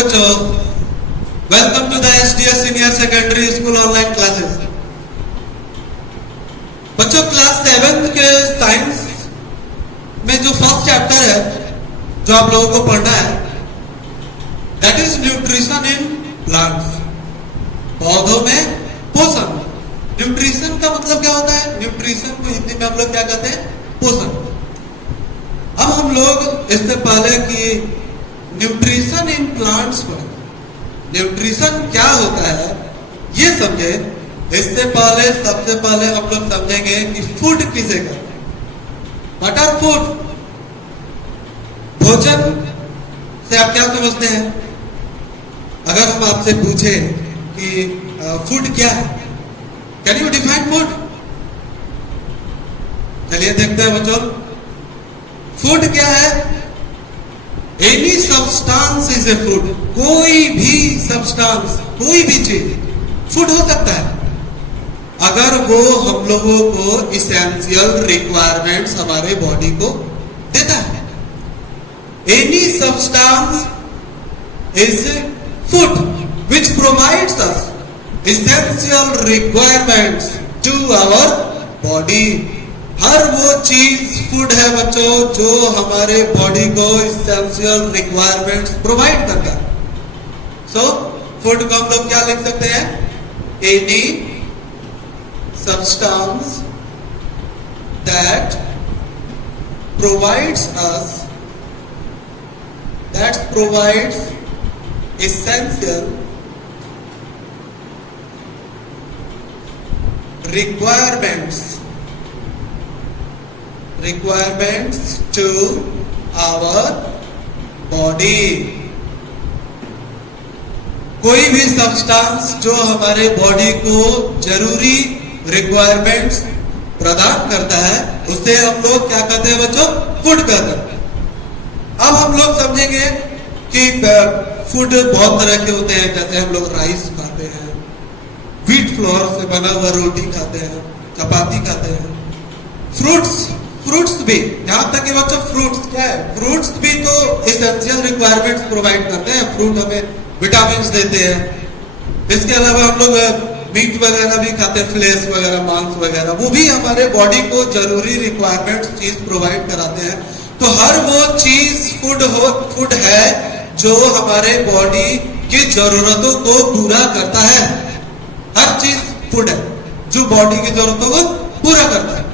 बच्चों, welcome to the SDS senior secondary school online classes. बच्चों, class 7 के science में जो फर्स्ट चैप्टर है जो आप लोगों को पढ़ना है, that is nutrition in plants. पौधों में पोषण। न्यूट्रिशन का मतलब क्या होता है? न्यूट्रिशन को हिंदी में हम लोग क्या कहते हैं? पोषण। अब हम लोग इससे पहले कि न्यूट्रिशन इन प्लांट्स पर न्यूट्रिशन क्या होता है ये समझे, इससे पहले सबसे पहले हम लोग समझेंगे कि फूड किसे कहते हैं। What are food? भोजन से आप क्या समझते हैं? अगर हम आपसे पूछे कि फूड क्या है, कैन यू डिफाइन फूड? चलिए देखते हैं बच्चों, फूड क्या है? Any substance is a food. कोई भी सब्सटेंस, कोई भी चीज फूड हो सकता है अगर वो हम लोगों को इसेंशियल रिक्वायरमेंट्स हमारे बॉडी को देता है। Any substance is food which provides us essential requirements to our body. हर वो चीज फूड है बच्चों जो हमारे बॉडी को इसेंशियल रिक्वायरमेंट्स प्रोवाइड करता है। सो फूड को हम लोग क्या लिख सकते हैं? Any substance that provides us, that provides essential requirements to our body। कोई भी सब्सटेंस जो हमारे बॉडी को जरूरी रिक्वायरमेंट्स प्रदान करता है उसे हम लोग क्या कहते हैं बच्चों? फूड कहते हैं। अब हम लोग समझेंगे कि फूड बहुत तरह के होते हैं, जैसे हम लोग राइस खाते हैं, व्हीट फ्लोर से बना हुआ रोटी खाते हैं, चपाती खाते हैं, फ्रूट्स भी, यहां तक कि बच्चों फ्रूट्स क्या है? फ्रूट्स भी तो एसेंशियल रिक्वायरमेंट्स प्रोवाइड करते हैं। फ्रूट हमें विटामिन देते हैं। इसके अलावा हम लोग मीट वगैरह भी खाते हैं, फ्लेश वगैरह, मांस वगैरह, वो भी हमारे बॉडी को जरूरी रिक्वायरमेंट्स चीज प्रोवाइड कराते हैं। तो हर वो चीज फूड है जो हमारे बॉडी की जरूरतों को पूरा करता है। हर चीज फूड है जो बॉडी की जरूरतों को पूरा करता है।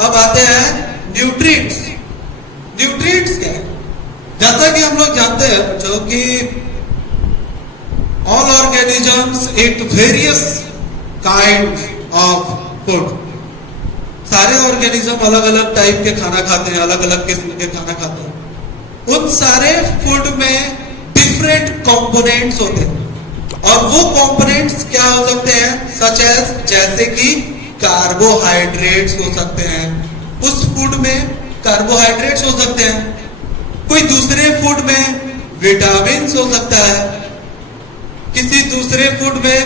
अब आते हैं न्यूट्रिएंट्स। न्यूट्रिएंट्स क्या है? जैसा कि हम लोग जानते हैं बच्चों कि all organisms eat various kind of food. सारे ऑर्गेनिज्म अलग अलग टाइप के खाना खाते हैं, अलग अलग किस्म के खाना खाते हैं। उन सारे फूड में डिफरेंट कंपोनेंट्स होते हैं और वो कंपोनेंट्स क्या हो सकते हैं? सच एज, जैसे कि कार्बोहाइड्रेट्स हो सकते हैं। उस फूड में कार्बोहाइड्रेट्स हो सकते हैं। कोई दूसरे फूड में विटामिन हो सकता है। किसी दूसरे फूड में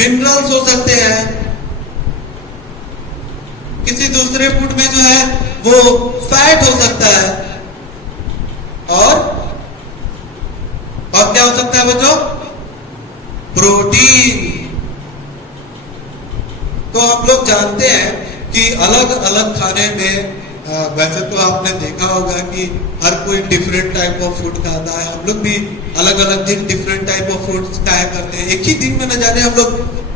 मिनरल्स हो सकते हैं। किसी दूसरे फूड में जो है वो फैट हो सकता है। और क्या हो सकता है बच्चों? प्रोटीन। तो हम लोग जानते हैं कि अलग अलग खाने में वैसे तो आपने देखा होगा कि हर कोई डिफरेंट टाइप ऑफ फूड खाता है। हम लोग भी अलग अलग दिन डिफरेंट टाइप ऑफ फूड खाया करते हैं। एक ही दिन में न जाने हम लोग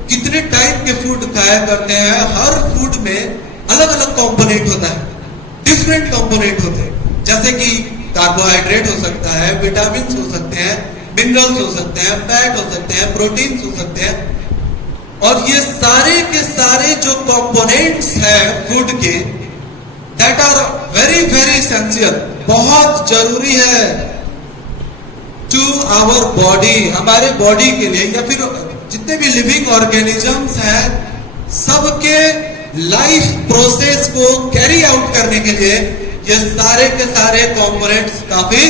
कितने टाइप के फूड खाया करते हैं। हर फूड में अलग अलग कंपोनेंट होता है, डिफरेंट कंपोनेंट होते हैं। जैसे कि कार्बोहाइड्रेट हो सकता है, विटामिन हो सकते हैं, मिनरल्स हो सकते हैं, फैट हो सकते हैं, प्रोटीन हो सकते हैं। और ये सारे के सारे जो कंपोनेंट्स हैं फूड के, that are very very essential, बहुत जरूरी है टू आवर बॉडी, हमारे बॉडी के लिए, या फिर जितने भी लिविंग ऑर्गेनिजम्स हैं सबके लाइफ प्रोसेस को कैरी आउट करने के लिए ये सारे के सारे कंपोनेंट्स काफी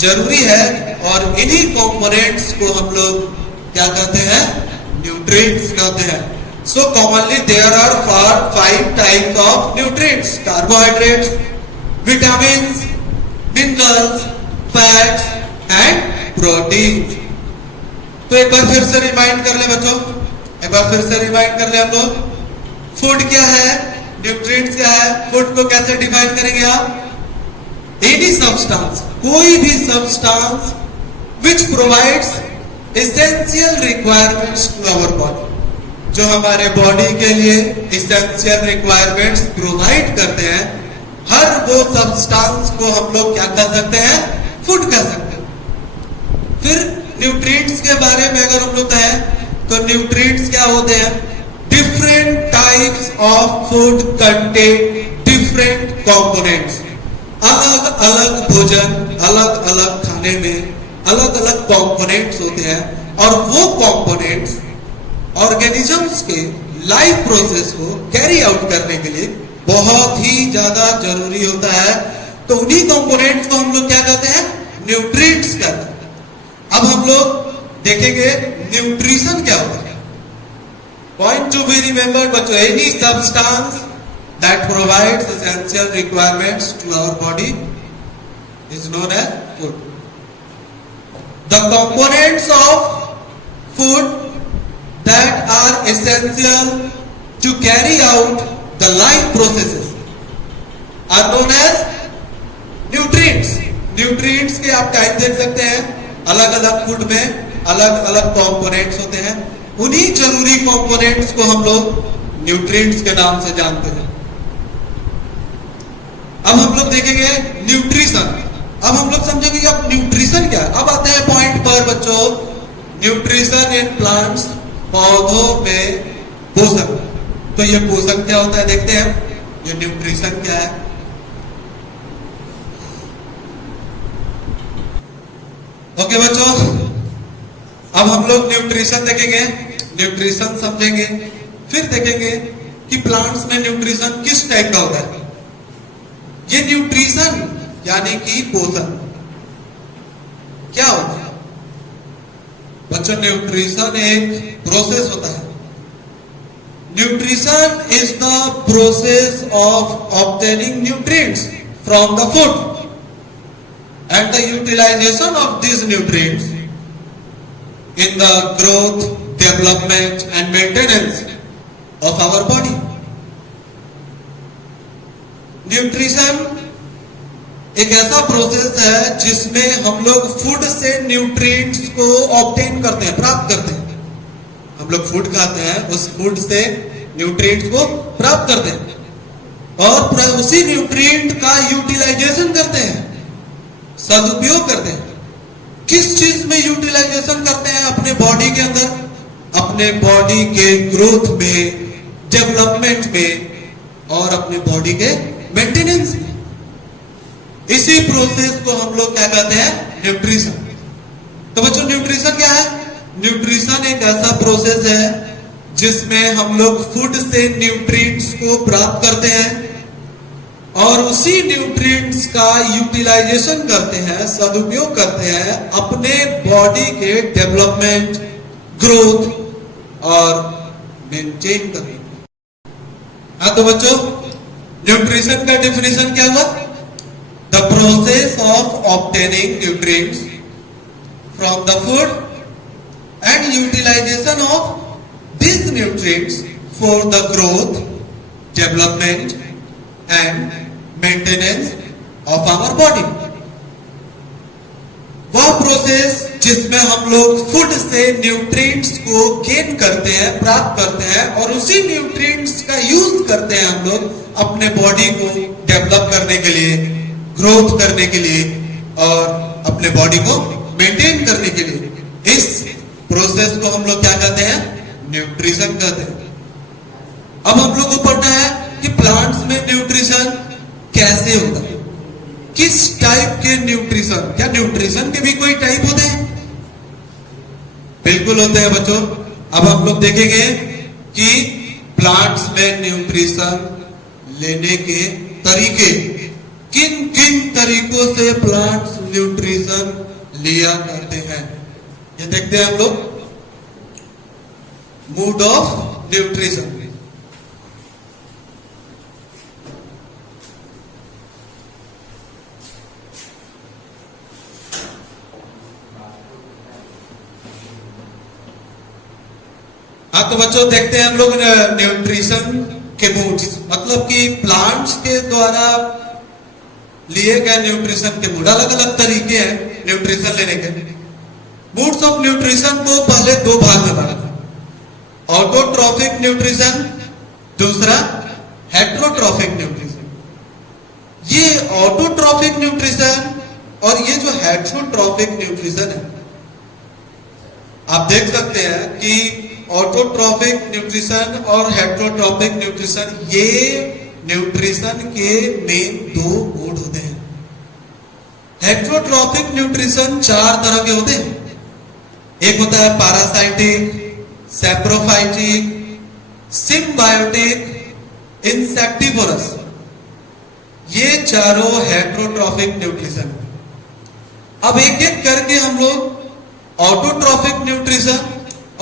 जरूरी है। और इन्हीं कंपोनेंट्स को हम लोग क्या कहते हैं? न्यूट्रिएंट्स कहते हैं। So commonly there are 5 types of nutrients: carbohydrates, vitamins, minerals, fats and protein. तो एक बार फिर से रिमाइंड कर ले बच्चों, एक बार फिर से रिमाइंड कर ले हम लोग। फूड क्या है, न्यूट्रिएंट्स क्या है, फूड को कैसे डिफाइन करेंगे आप? एनी सब्सटेंस, कोई भी substance which provides essential requirements to our body, जो हमारे बॉडी के लिए एसेंशियल रिक्वायरमेंट्स प्रोवाइड करते हैं, हर वो सब्सटेंस को हम लोग क्या कर सकते हैं? फूड कर सकते हैं। फिर न्यूट्रिएंट्स के बारे में अगर हम लोग कहें तो न्यूट्रिएंट्स क्या होते हैं? Different types of food contain different components. अलग अलग भोजन, अलग अलग खाने में अलग अलग कंपोनेंट्स होते हैं, और वो कंपोनेंट्स ऑर्गेनिजम्स के लाइफ प्रोसेस को कैरी आउट करने के लिए बहुत ही ज्यादा जरूरी होता है। तो उन्हीं कंपोनेंट्स को हम लोग क्या कहते हैं? न्यूट्रिएंट्स कहते हैं। अब हम लोग देखेंगे न्यूट्रिशन क्या होता है। पॉइंट टू बी रिमेंबर्ड बच्चों, any substance that provides essential requirements to our body is known as food. The components of food that are essential to carry out the life processes are known as nutrients. Nutrients के आप type देख सकते हैं, अलग अलग food में अलग अलग कंपोनेंट्स होते हैं। उन्हीं जरूरी कंपोनेंट्स को हम लोग न्यूट्रिएंट्स के नाम से जानते हैं। अब हम लोग देखेंगे न्यूट्रिशन। अब हम लोग समझेंगे कि अब न्यूट्रिशन क्या है। अब आते हैं पॉइंट पर बच्चों, न्यूट्रिशन इन प्लांट्स, पौधों में पोषक। तो ये पोषक क्या होता है देखते हैं, ये न्यूट्रिशन क्या है। ओके बच्चों, अब हम लोग न्यूट्रिशन देखेंगे, न्यूट्रिशन समझेंगे, फिर देखेंगे कि प्लांट्स में न्यूट्रिशन किस टाइप का होता है। ये न्यूट्रिशन यानी कि पोषण क्या होता है बच्चों? न्यूट्रिशन एक प्रोसेस होता है। Nutrition is the process of obtaining nutrients from the food and the utilisation of this nutrients in the growth, development and maintenance of our body. Nutrition एक ऐसा प्रोसेस है जिसमें हम लोग फूड से न्यूट्रिएंट्स को ऑब्टेन करते हैं, प्राप्त करते हैं। हम लोग फूड खाते हैं, उस फूड से न्यूट्रिएंट्स को प्राप्त करते हैं और उसी न्यूट्रिएंट का यूटिलाइजेशन करते हैं, सदुपयोग करते हैं। किस चीज में यूटिलाइजेशन करते हैं? अपने बॉडी के अंदर, अपने बॉडी के ग्रोथ में, डेवलपमेंट में और अपने बॉडी के मेंटेनेंस में। इसी प्रोसेस को हम लोग क्या कहते हैं? न्यूट्रिशन। तो बच्चों न्यूट्रिशन क्या है? न्यूट्रिशन एक ऐसा प्रोसेस है जिसमें हम लोग फूड से न्यूट्रिएंट्स को प्राप्त करते हैं और उसी न्यूट्रिएंट्स का यूटिलाइजेशन करते हैं, सदुपयोग करते हैं अपने बॉडी के डेवलपमेंट, ग्रोथ और मेंटेन करने। हाँ तो बच्चों, न्यूट्रिशन का डेफिनेशन क्या हुआ? The process of obtaining nutrients from the food and utilisation of this nutrients for the growth, development and maintenance of our body. वह प्रोसेस जिसमें हम लोग फूड से न्यूट्रिएंट्स को गेन करते हैं, प्राप्त करते हैं और उसी न्यूट्रिएंट्स का यूज करते हैं हम लोग अपने बॉडी को डेवलप करने के लिए, ग्रोथ करने के लिए और अपने बॉडी को मेंटेन करने के लिए। इस प्रोसेस को हम लोग क्या कहते हैं? न्यूट्रिशन कहते हैं। अब हम लोग को पढ़ना है कि प्लांट्स में न्यूट्रिशन कैसे होता है, किस टाइप के न्यूट्रिशन। क्या न्यूट्रिशन के भी कोई टाइप होते हैं? बिल्कुल होते हैं बच्चों। अब हम लोग देखेंगे कि प्लांट्स में न्यूट्रिशन लेने के तरीके, किन किन तरीकों से प्लांट्स न्यूट्रिशन लिया करते हैं, ये देखते हैं हम लोग। Mood off nutrition. हाँ तो बच्चों देखते हैं हम लोग न्यूट्रिशन के मूड्स, मतलब कि प्लांट्स के द्वारा लिए गए न्यूट्रिशन के मूड। अलग अलग तरीके हैं न्यूट्रिशन लेने के। मूड्स ऑफ न्यूट्रिशन को पहले दो भाग में बांटा था, ऑटोट्रॉफिक न्यूट्रिशन, दूसरा हेट्रोट्रॉफिक न्यूट्रिशन। ये ऑटोट्रॉफिक न्यूट्रिशन और ये जो हेट्रोट्रॉफिक न्यूट्रिशन है, आप देख सकते हैं कि ऑटोट्रॉफिक न्यूट्रिशन और हेट्रोट्रॉफिक न्यूट्रिशन, ये न्यूट्रिशन के मेन दो मोड होते हैं। हेट्रोट्रॉफिक न्यूट्रिशन चार तरह के होते हैं। एक होता है पैरासाइटिक, सैप्रोफाइटिक, सिम्बायोटिक, इंसेक्टिवोरस। ये चारों हेट्रोट्रॉफिक न्यूट्रिशन। अब एक एक करके हम लोग ऑटोट्रॉफिक न्यूट्रिशन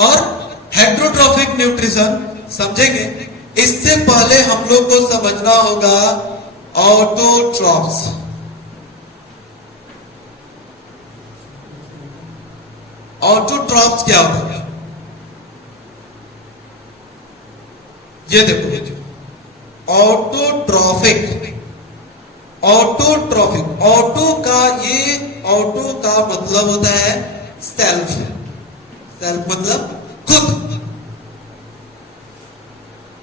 और हेट्रोट्रॉफिक न्यूट्रिशन समझेंगे। इससे पहले हम लोग को समझना होगा ऑटोट्रॉफ्स। ऑटोट्रॉफ्स क्या होता है? ये देखो, ऑटोट्रॉफिक, ऑटोट्रॉफिक, ऑटो का मतलब होता है सेल्फ। सेल्फ मतलब खुद।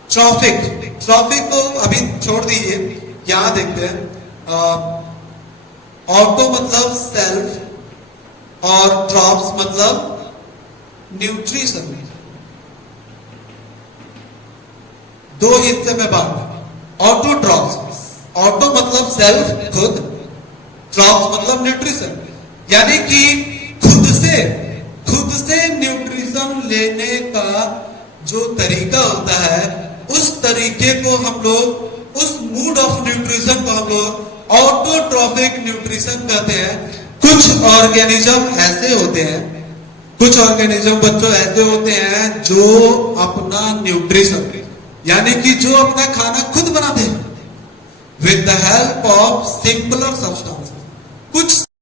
ट्रॉफिक को अभी छोड़ दीजिए, यहां देखते हैं। ऑटो मतलब सेल्फ और ट्रॉप्स मतलब न्यूट्रिशन। दो हिस्से में बांट। ऑटोट्रॉप्स, ऑटो मतलब सेल्फ खुद, ट्रॉप्स मतलब न्यूट्रिशन। यानी कि खुद से न्यूट्रिशन लेने का जो तरीका होता है, उस तरीके को हम लोग, उस मूड ऑफ न्यूट्रिशन को हम लोग ऑटोट्रॉफिक न्यूट्रिशन कहते हैं। कुछ ऑर्गेनिज्म ऐसे होते हैं, कुछ ऑर्गेनिज्म बच्चों ऐसे होते हैं जो अपना न्यूट्रिशन, यानी कि जो अपना खाना खुद बनाते हैं with the help of simpler substance. कुछ